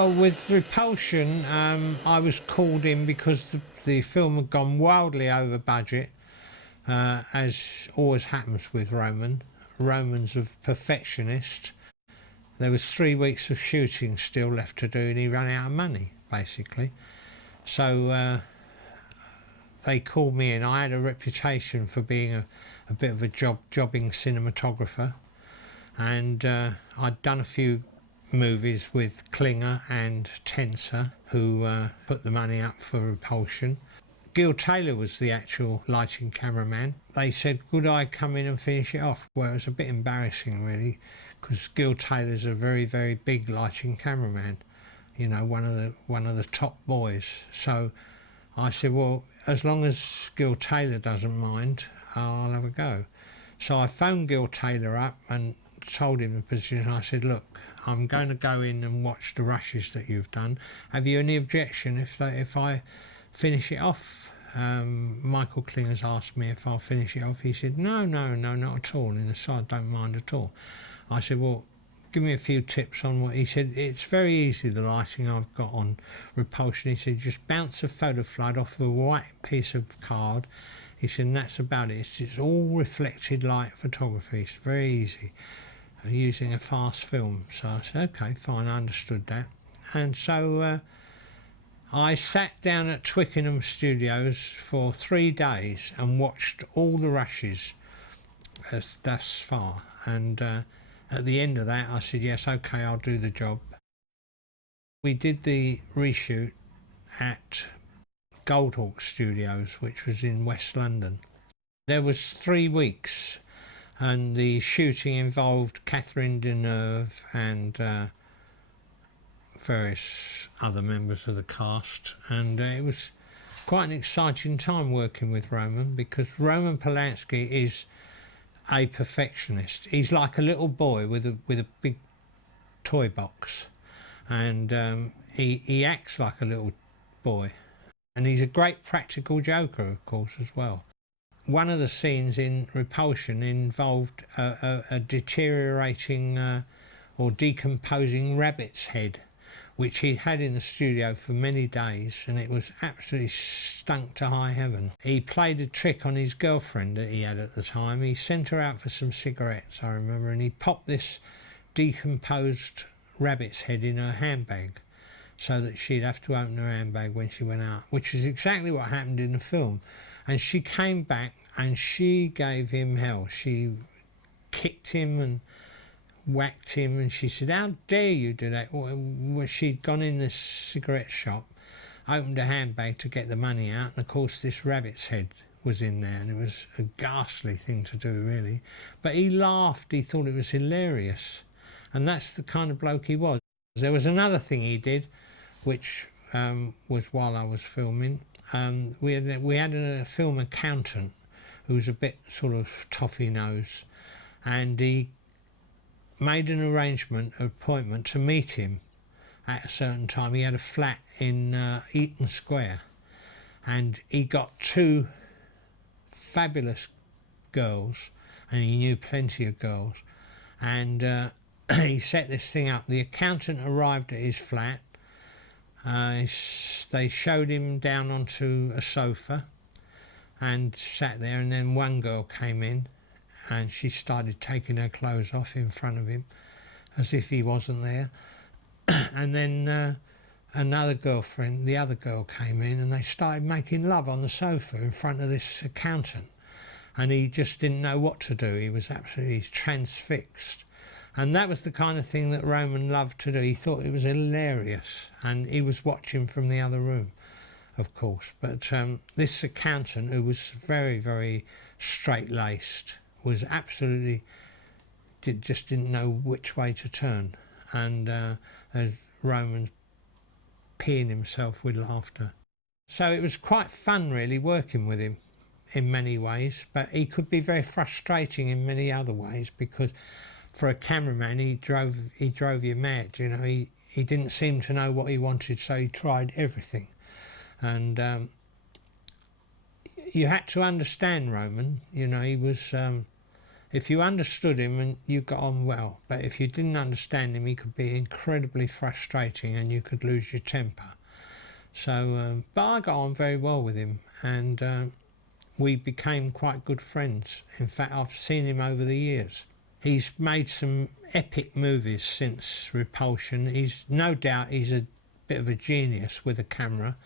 Well, with Repulsion, I was called in because the film had gone wildly over budget, as always happens with Roman. Roman's a perfectionist. There was 3 weeks of shooting still left to do, and he ran out of money, basically. So they called me in. I had a reputation for being a bit of a jobbing cinematographer, and I'd done a few movies with Klinger and Tensor, who put the money up for Repulsion. Gil Taylor was the actual lighting cameraman. They said, could I come in and finish it off? Well, it was a bit embarrassing, really, because Gil Taylor's a very, very big lighting cameraman, you know, one of the top boys. So I said, well, as long as Gil Taylor doesn't mind, I'll have a go. So I phoned Gil Taylor up and told him the position. I said, look, I'm going to go in and watch the rushes that you've done. Have you any objection if I finish it off? Michael Klinger's asked me if I'll finish it off. He said, no, not at all. In the side, don't mind at all. I said, well, give me a few tips on what. He said, it's very easy, the lighting I've got on Repulsion. He said, just bounce a photo flood off a white piece of card. He said, and that's about it. It's all reflected light photography. It's very easy, using a fast film. So I said, okay, fine, I understood that. And so I sat down at Twickenham Studios for 3 days and watched all the rushes thus far. And at the end of that, I said, yes, okay, I'll do the job. We did the reshoot at Goldhawk Studios, which was in West London. There was 3 weeks, and the shooting involved Catherine Deneuve and various other members of the cast, and it was quite an exciting time working with Roman, because Roman Polanski is a perfectionist. He's like a little boy with a big toy box, and he acts like a little boy, and he's a great practical joker, of course, as well. One of the scenes in Repulsion involved a deteriorating or decomposing rabbit's head, which he'd had in the studio for many days, and it was absolutely stunk to high heaven. He played a trick on his girlfriend that he had at the time. He sent her out for some cigarettes, I remember, and he popped this decomposed rabbit's head in her handbag so that she'd have to open her handbag when she went out, which is exactly what happened in the film. And she came back and she gave him hell. She kicked him and whacked him, and she said, how dare you do that? Well, she'd gone in this cigarette shop, opened a handbag to get the money out, and of course this rabbit's head was in there, and it was a ghastly thing to do, really. But he laughed, he thought it was hilarious, and that's the kind of bloke he was. There was another thing he did, which was while I was filming. We had a film accountant who was a bit sort of toffee-nosed, and he made an appointment to meet him at a certain time. He had a flat in Eaton Square, and he got 2 fabulous girls, and he knew plenty of girls, and he set this thing up. The accountant arrived at his flat. They showed him down onto a sofa and sat there, and then one girl came in and she started taking her clothes off in front of him as if he wasn't there. And then another girlfriend, the other girl, came in, and they started making love on the sofa in front of this accountant, and he just didn't know what to do. He was absolutely transfixed. And that was the kind of thing that Roman loved to do. He thought it was hilarious, and he was watching from the other room, of course. But this accountant, who was very, very straight-laced, was absolutely just didn't know which way to turn, and as Roman peeing himself with laughter. So it was quite fun, really, working with him in many ways, but he could be very frustrating in many other ways, because for a cameraman he drove you mad. You know, he didn't seem to know what he wanted, so he tried everything, and you had to understand Roman. You know, he was If you understood him and you got on well, but if you didn't understand him, he could be incredibly frustrating and you could lose your temper. So, but I got on very well with him, and we became quite good friends. In fact, I've seen him over the years. He's made some epic movies since Repulsion. He's no doubt he's a bit of a genius with a camera.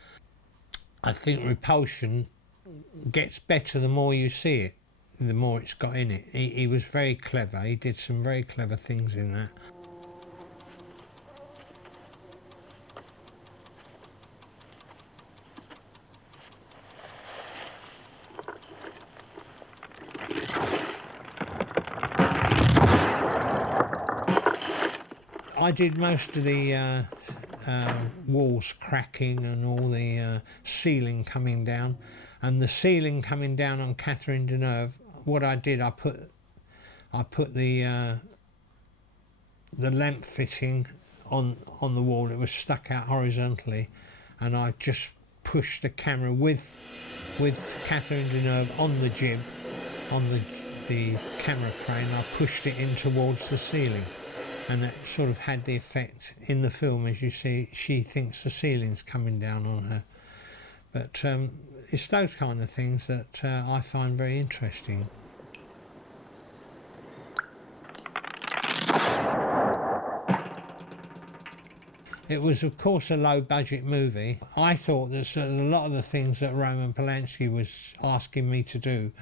I think Repulsion gets better the more you see it, the more it's got in it. He was very clever. He did some very clever things in that. I did most of the walls cracking and all the ceiling coming down, and the ceiling coming down on Catherine Deneuve. What I did, I put the lamp fitting on the wall. It was stuck out horizontally, and I just pushed the camera with Catherine Deneuve on the jib, on the camera crane. I pushed it in towards the ceiling, and it sort of had the effect in the film, as you see, she thinks the ceiling's coming down on her. But it's those kind of things that I find very interesting. It was, of course, a low-budget movie. I thought that a lot of the things that Roman Polanski was asking me to do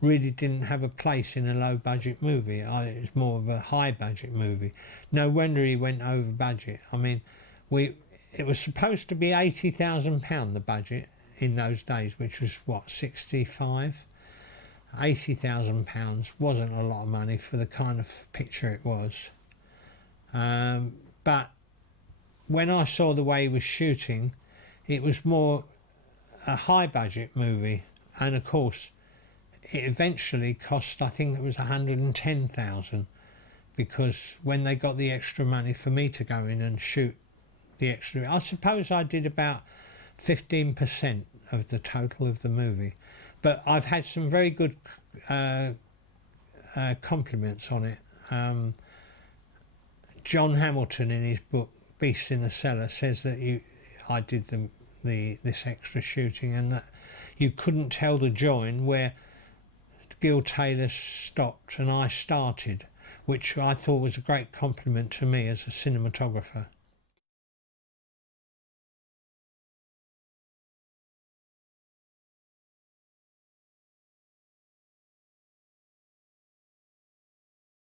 really didn't have a place in a low-budget movie. It was more of a high-budget movie. No wonder he went over budget. I mean, it was supposed to be £80,000, the budget in those days, which was, what, 65? £80,000 wasn't a lot of money for the kind of picture it was. But when I saw the way he was shooting, it was more a high-budget movie, and of course, it eventually cost, I think it was 110,000, because when they got the extra money for me to go in and shoot the extra, I suppose I did about 15% of the total of the movie. But I've had some very good compliments on it. John Hamilton, in his book Beasts in the Cellar, says that I did this extra shooting, and that you couldn't tell the join where Gil Taylor stopped and I started, which I thought was a great compliment to me as a cinematographer.